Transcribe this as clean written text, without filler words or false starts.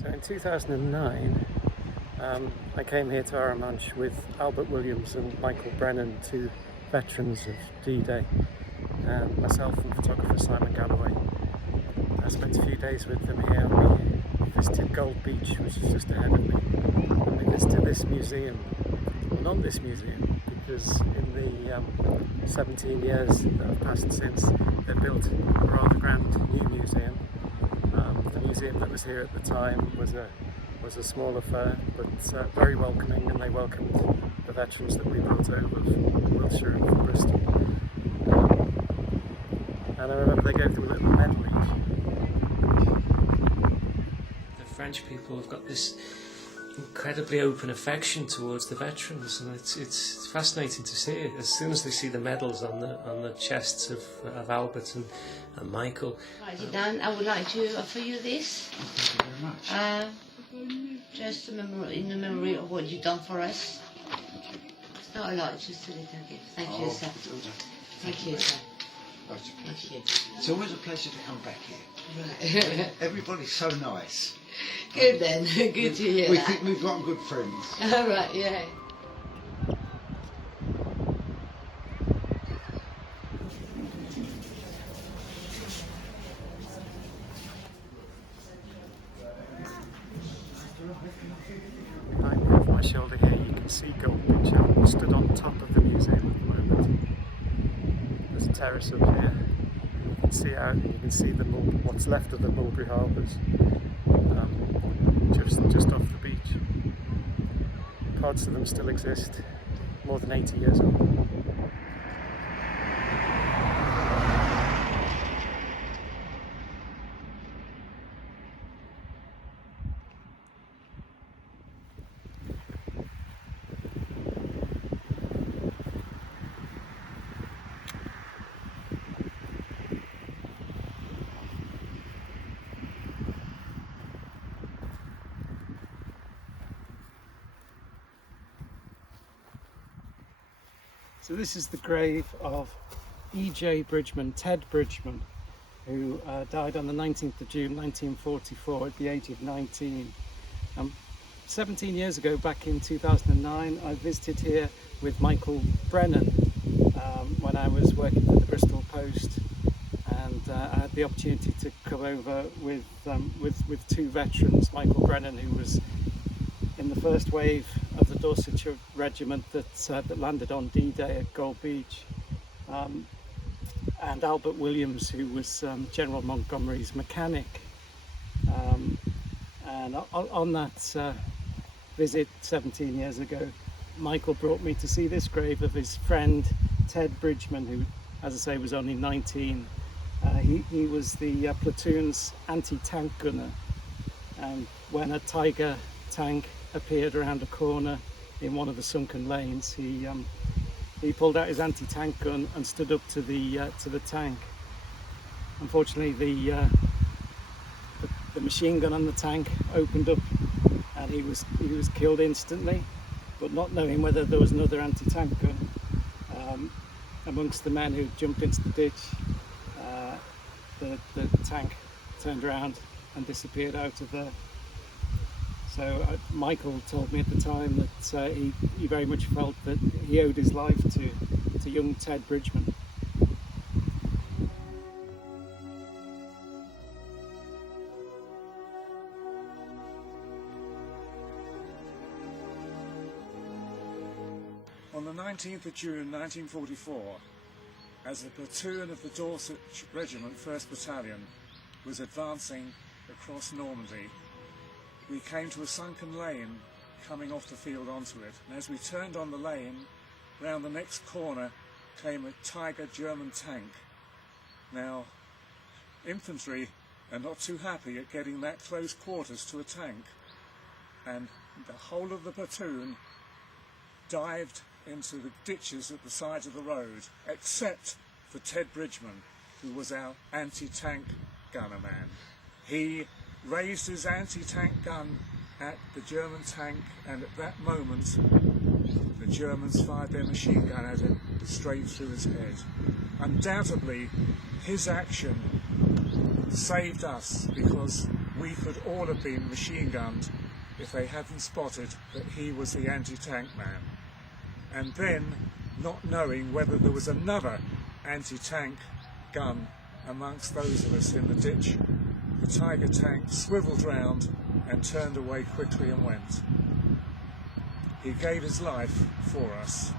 So in 2009, I came here to Arromanches with Albert Williams and Michael Brennan, two veterans of D-Day, and myself and photographer Simon Galloway. I spent a few days with them here. We visited Gold Beach, which is just ahead of me, and we visited this museum. Well, not this museum, because in the 17 years that have passed since, they built a rather grand new museum. The museum that was here at the time was a small affair, but very welcoming, and they welcomed the veterans that we brought over from Wiltshire and from Bristol. And I remember they gave them a little medal each. The French people have got this incredibly open affection towards the veterans, and it's fascinating to see it. As soon as they see the medals on the chests of Albert and Michael. Right, Dan, I would like to offer you this. Thank you very much. Just in the memory of what you've done for us. It's not a lot, just a little gift. Thank you, sir. Thank you, sir. Thank you. It's always a pleasure to come back here. Right. Everybody's so nice. Good then. Good to hear We that. think we've got good friends. All right, yeah. Behind me, over my shoulder here, you can see Gold Beach. I'm stood on top of the museum at the moment. There's a terrace up here. You can see out, and you can see what's left of the Mulberry Harbours, just off the beach. Parts of them still exist, more than 80 years old. So this is the grave of E.J. Bridgeman, Ted Bridgeman, who died on the 19th of June 1944 at the age of 19. 17 years ago, back in 2009, I visited here with Michael Brennan when I was working for the Bristol Post, and I had the opportunity to come over with two veterans, Michael Brennan, who was in the first wave of the Dorsetshire Regiment that landed on D-Day at Gold Beach, and Albert Williams, who was General Montgomery's mechanic. And on that visit 17 years ago, Michael brought me to see this grave of his friend Ted Bridgeman, who, as I say, was only 19. He was the platoon's anti-tank gunner, and when a Tiger tank appeared around a corner in one of the sunken lanes, he pulled out his anti-tank gun and stood up to the tank. Unfortunately, the machine gun on the tank opened up, and he was killed instantly. But not knowing whether there was another anti-tank gun amongst the men who jumped into the ditch, the tank turned around and disappeared out of there. So Michael told me at the time that he very much felt that he owed his life to young Ted Bridgeman. On the 19th of June 1944, as the platoon of the Dorset Regiment 1st Battalion was advancing across Normandy, we came to a sunken lane coming off the field onto it, and as we turned on the lane, round the next corner came a Tiger German tank. Now, infantry are not too happy at getting that close quarters to a tank, and the whole of the platoon dived into the ditches at the sides of the road, except for Ted Bridgeman, who was our anti-tank gunner man. He raised his anti-tank gun at the German tank, and at that moment the Germans fired their machine gun at him straight through his head. Undoubtedly his action saved us, because we could all have been machine gunned if they hadn't spotted that he was the anti-tank man. And then, not knowing whether there was another anti-tank gun amongst those of us in the ditch, the Tiger tank swiveled round and turned away quickly and went. He gave his life for us.